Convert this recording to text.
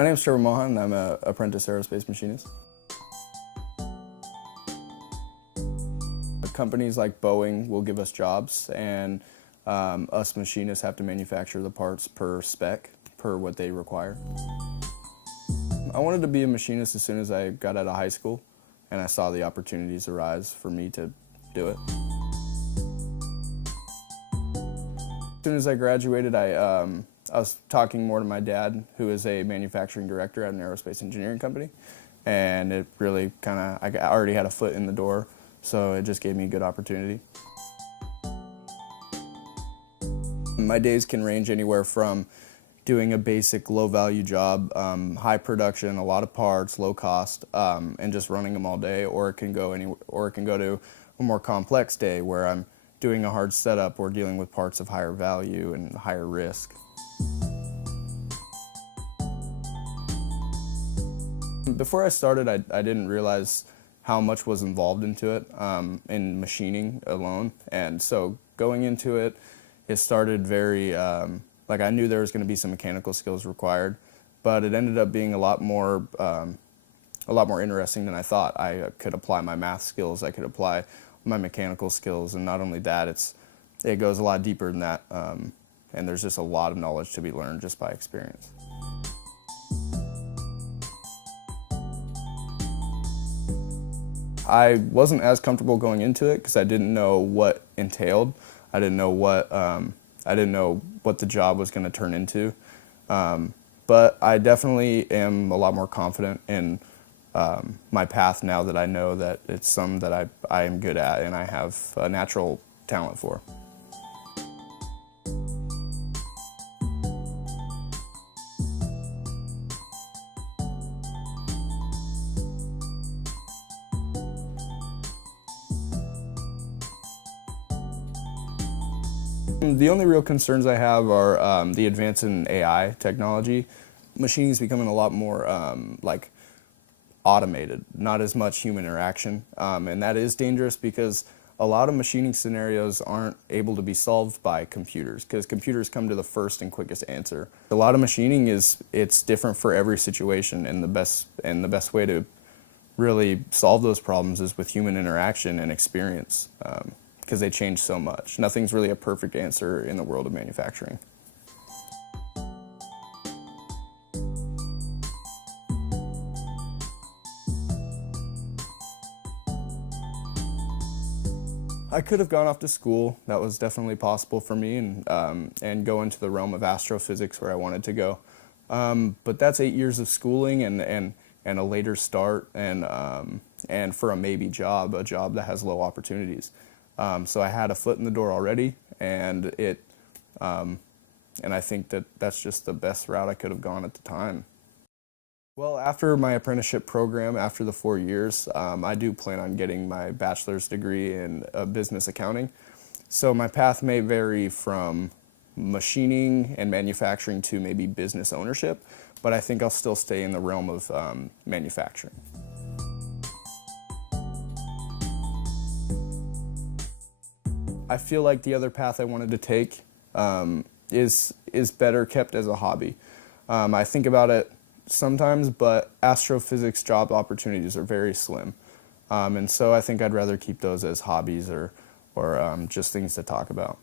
My name is Trevor Mohon. I'm an apprentice aerospace machinist. Companies like Boeing will give us jobs, and us machinists have to manufacture the parts per spec, per what they require. I wanted to be a machinist as soon as I got out of high school, and I saw the opportunities arise for me to do it. As soon as I graduated, I was talking more to my dad, who is a manufacturing director at an aerospace engineering company, and it really I already had a foot in the door, so it just gave me a good opportunity. My days can range anywhere from doing a basic low-value job, high production, a lot of parts, low cost, and just running them all day, or it can go to a more complex day where I'm doing a hard setup or dealing with parts of higher value and higher risk. Before I started, I didn't realize how much was involved into it in machining alone, and so going into it, it started very, like I knew there was going to be some mechanical skills required, but it ended up being a lot more interesting than I thought. I could apply my math skills, I could apply my mechanical skills, and not only that, it goes a lot deeper than that, and there's just a lot of knowledge to be learned just by experience. I wasn't as comfortable going into it because I didn't know what entailed. I didn't know what the job was going to turn into. But I definitely am a lot more confident in my path now that I know that it's something that I am good at and I have a natural talent for. The only real concerns I have are the advance in AI technology. Machining is becoming a lot more like automated, not as much human interaction, and that is dangerous because a lot of machining scenarios aren't able to be solved by computers because computers come to the first and quickest answer. A lot of machining it's different for every situation, and the best way to really solve those problems is with human interaction and experience. Because they change so much. Nothing's really a perfect answer in the world of manufacturing. I could have gone off to school. That was definitely possible for me, and go into the realm of astrophysics where I wanted to go. But that's 8 years of schooling and a later start, and for a maybe job, a job that has low opportunities. So I had a foot in the door already, and I think that's just the best route I could have gone at the time. Well, after my apprenticeship program, after the 4 years, I do plan on getting my bachelor's degree in business accounting. So my path may vary from machining and manufacturing to maybe business ownership, but I think I'll still stay in the realm of manufacturing. I feel like the other path I wanted to take is better kept as a hobby. I think about it sometimes, but astrophysics job opportunities are very slim. And so I think I'd rather keep those as hobbies or just things to talk about.